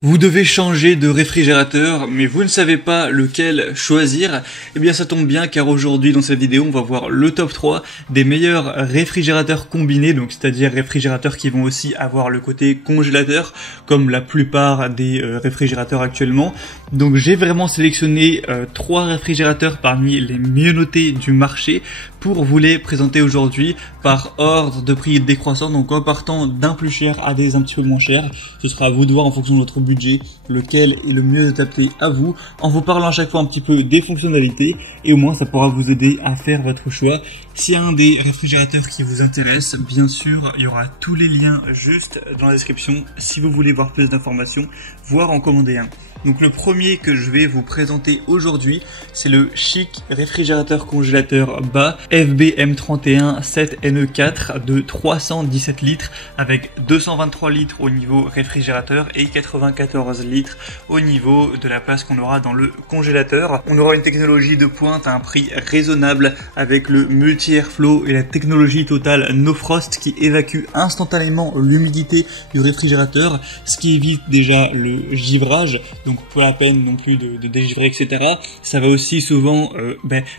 Vous devez changer de réfrigérateur, mais vous ne savez pas lequel choisir. Eh bien ça tombe bien car aujourd'hui dans cette vidéo on va voir le top 3 des meilleurs réfrigérateurs combinés, donc c'est-à-dire réfrigérateurs qui vont aussi avoir le côté congélateur comme la plupart des réfrigérateurs actuellement. Donc j'ai vraiment sélectionné 3 réfrigérateurs parmi les mieux notés du marché pour vous les présenter aujourd'hui par ordre de prix décroissant, donc en partant d'un plus cher à des un petit peu moins chers. Ce sera à vous de voir en fonction de votre budget lequel est le mieux adapté à vous, en vous parlant à chaque fois un petit peu des fonctionnalités, et au moins ça pourra vous aider à faire votre choix. S'il y a un des réfrigérateurs qui vous intéresse, bien sûr il y aura tous les liens juste dans la description si vous voulez voir plus d'informations, voire en commander un. Donc le premier que je vais vous présenter aujourd'hui, c'est le Chic réfrigérateur congélateur bas FBM31 7NE4 de 317 litres avec 223 litres au niveau réfrigérateur et 94 litres au niveau de la place qu'on aura dans le congélateur. On aura une technologie de pointe à un prix raisonnable avec le multi-airflow et la technologie totale No Frost qui évacue instantanément l'humidité du réfrigérateur, ce qui évite déjà le givrage. Donc pas la peine non plus de dégivrer, etc. Ça va aussi souvent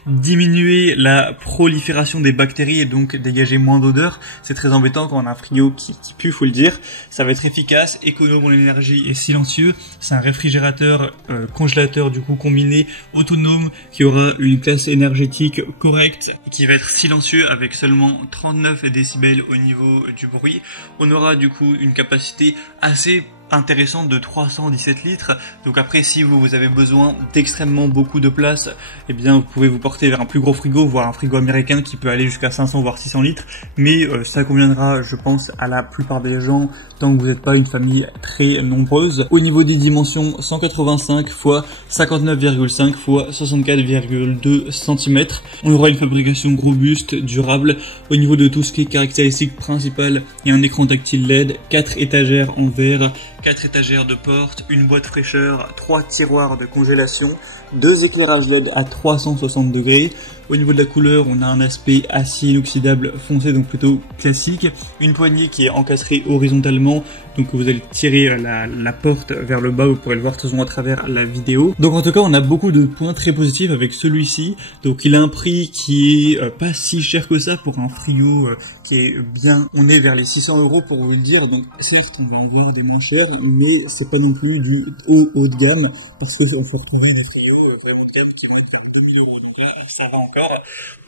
diminuer la prolifération des bactéries et donc dégager moins d'odeur. C'est très embêtant quand on a un frigo qui pue, faut le dire. Ça va être efficace, économe en énergie et silencieux. C'est un réfrigérateur congélateur du coup combiné autonome qui aura une classe énergétique correcte et qui va être silencieux avec seulement 39 décibels au niveau du bruit. On aura du coup une capacité assez intéressante de 317 litres. Donc après, si vous avez besoin d'extrêmement beaucoup de place, eh bien vous pouvez vous porter vers un plus gros frigo, voire un frigo américain qui peut aller jusqu'à 500 voire 600 litres. Mais ça conviendra, je pense, à la plupart des gens tant que vous n'êtes pas une famille très nombreuse. Au niveau des dimensions, 185 x 59,5 x 64,2 cm. On aura une fabrication robuste, durable. Au niveau de tout ce qui est caractéristiques principales, il y a un écran tactile LED, 4 étagères en verre, 4 étagères de porte, une boîte fraîcheur, 3 tiroirs de congélation, 2 éclairages LED à 360 degrés. Au niveau de la couleur, on a un aspect acier inoxydable foncé, donc plutôt classique. Une poignée qui est encastrée horizontalement, donc vous allez tirer la porte vers le bas, vous pourrez le voir de toute façon à travers la vidéo. Donc en tout cas, on a beaucoup de points très positifs avec celui-ci. Donc il a un prix qui est pas si cher que ça pour un frigo qui est bien. On est vers les 600 € pour vous le dire. Donc certes, on va en voir des moins chers, mais c'est pas non plus du haut de gamme parce que on faut retrouver des frigos vraiment de gamme qui vont être vers 2000 €. Donc là, ça va encore.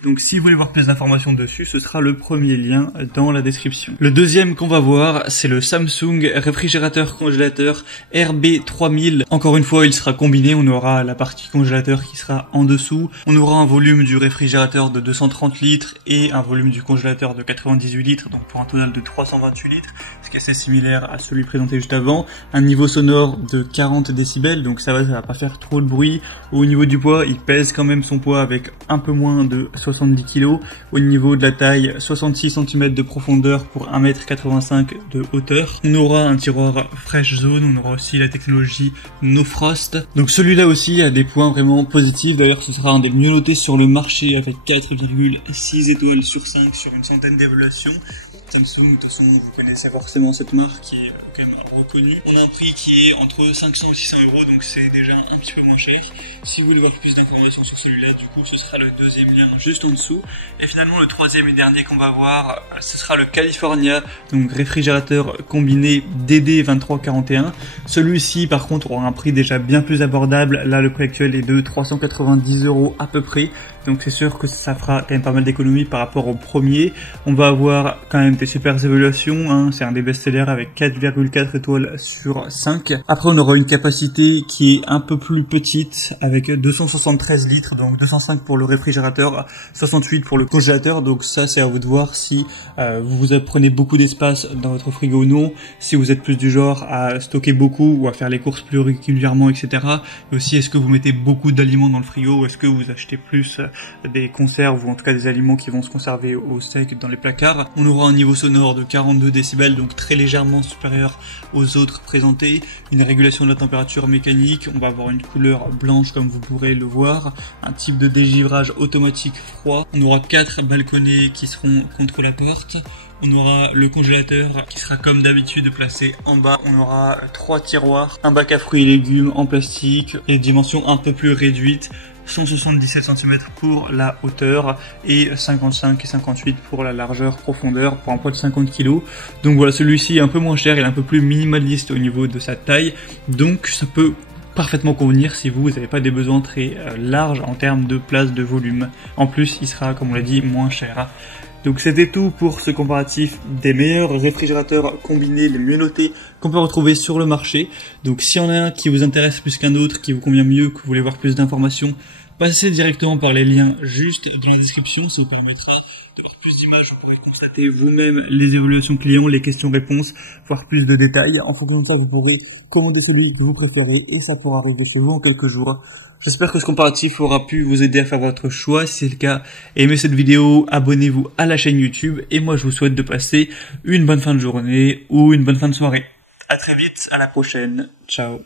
Donc si vous voulez voir plus d'informations dessus, ce sera le premier lien dans la description. Le deuxième qu'on va voir, c'est le Samsung réfrigérateur congélateur RB3000. Encore une fois, il sera combiné. On aura la partie congélateur qui sera en dessous. On aura un volume du réfrigérateur de 230 litres et un volume du congélateur de 98 litres, donc pour un total de 328 litres, ce qui est assez similaire à celui présenté juste avant. Un niveau sonore de 40 décibels, donc ça va pas faire trop de bruit. Au niveau du poids, il pèse quand même son poids avec un peu moins de 70 kg. Au niveau de la taille, 66 cm de profondeur pour 1,85 m de hauteur. On aura un tiroir Fresh Zone, on aura aussi la technologie No Frost. Donc celui-là aussi a des points vraiment positifs. D'ailleurs, ce sera un des mieux notés sur le marché avec 4,6 étoiles sur 5 sur une centaine d'évaluations. Samsung, de toute façon, vous connaissez forcément cette marque qui est quand même reconnue. On a un prix qui est entre 500 et 600 €, donc c'est déjà un petit peu moins cher. Si vous voulez voir plus d'informations sur celui-là, du coup, ce sera le deuxième lien juste en dessous. Et finalement, le troisième et dernier qu'on va voir, ce sera le California, donc réfrigérateur combiné DD2341. Celui-ci, par contre, aura un prix déjà bien plus abordable. Là, le prix actuel est de 390 € à peu près. Donc c'est sûr que ça fera quand même pas mal d'économies par rapport au premier. On va avoir quand même des super évaluations, hein. C'est un des best-sellers avec 4,4 étoiles sur 5. Après on aura une capacité qui est un peu plus petite avec 273 litres, donc 205 pour le réfrigérateur, 68 pour le congélateur. Donc ça c'est à vous de voir si vous prenez beaucoup d'espace dans votre frigo ou non, si vous êtes plus du genre à stocker beaucoup ou à faire les courses plus régulièrement, etc. Et aussi est-ce que vous mettez beaucoup d'aliments dans le frigo ou est-ce que vous achetez plus des conserves ou en tout cas des aliments qui vont se conserver au sec dans les placards. On aura un niveau sonore de 42 décibels, donc très légèrement supérieur aux autres présentés. Une régulation de la température mécanique, on va avoir une couleur blanche comme vous pourrez le voir. Un type de dégivrage automatique froid. On aura 4 balconnets qui seront contre la porte. On aura le congélateur qui sera comme d'habitude placé en bas. On aura 3 tiroirs, un bac à fruits et légumes en plastique et dimensions un peu plus réduites. 177 cm pour la hauteur et 55 et 58 pour la largeur profondeur pour un poids de 50 kg. Donc voilà, celui-ci est un peu moins cher, il est un peu plus minimaliste au niveau de sa taille. Donc ça peut parfaitement convenir si vous n'avez pas des besoins très larges en termes de place, de volume. En plus, il sera, comme on l'a dit, moins cher. Donc c'était tout pour ce comparatif des meilleurs réfrigérateurs combinés, les mieux notés qu'on peut retrouver sur le marché. Donc s'il y en a un qui vous intéresse plus qu'un autre, qui vous convient mieux, que vous voulez voir plus d'informations, passez directement par les liens juste dans la description, ça vous permettra d'avoir plus d'images, vous pourrez constater vous-même les évaluations clients, les questions-réponses, voir plus de détails. En fonction de ça, vous pourrez commander celui que vous préférez et ça pourra arriver chez vous en quelques jours. J'espère que ce comparatif aura pu vous aider à faire votre choix. Si c'est le cas, aimez cette vidéo, abonnez-vous à la chaîne YouTube et moi je vous souhaite de passer une bonne fin de journée ou une bonne fin de soirée. À très vite, à la prochaine. Ciao.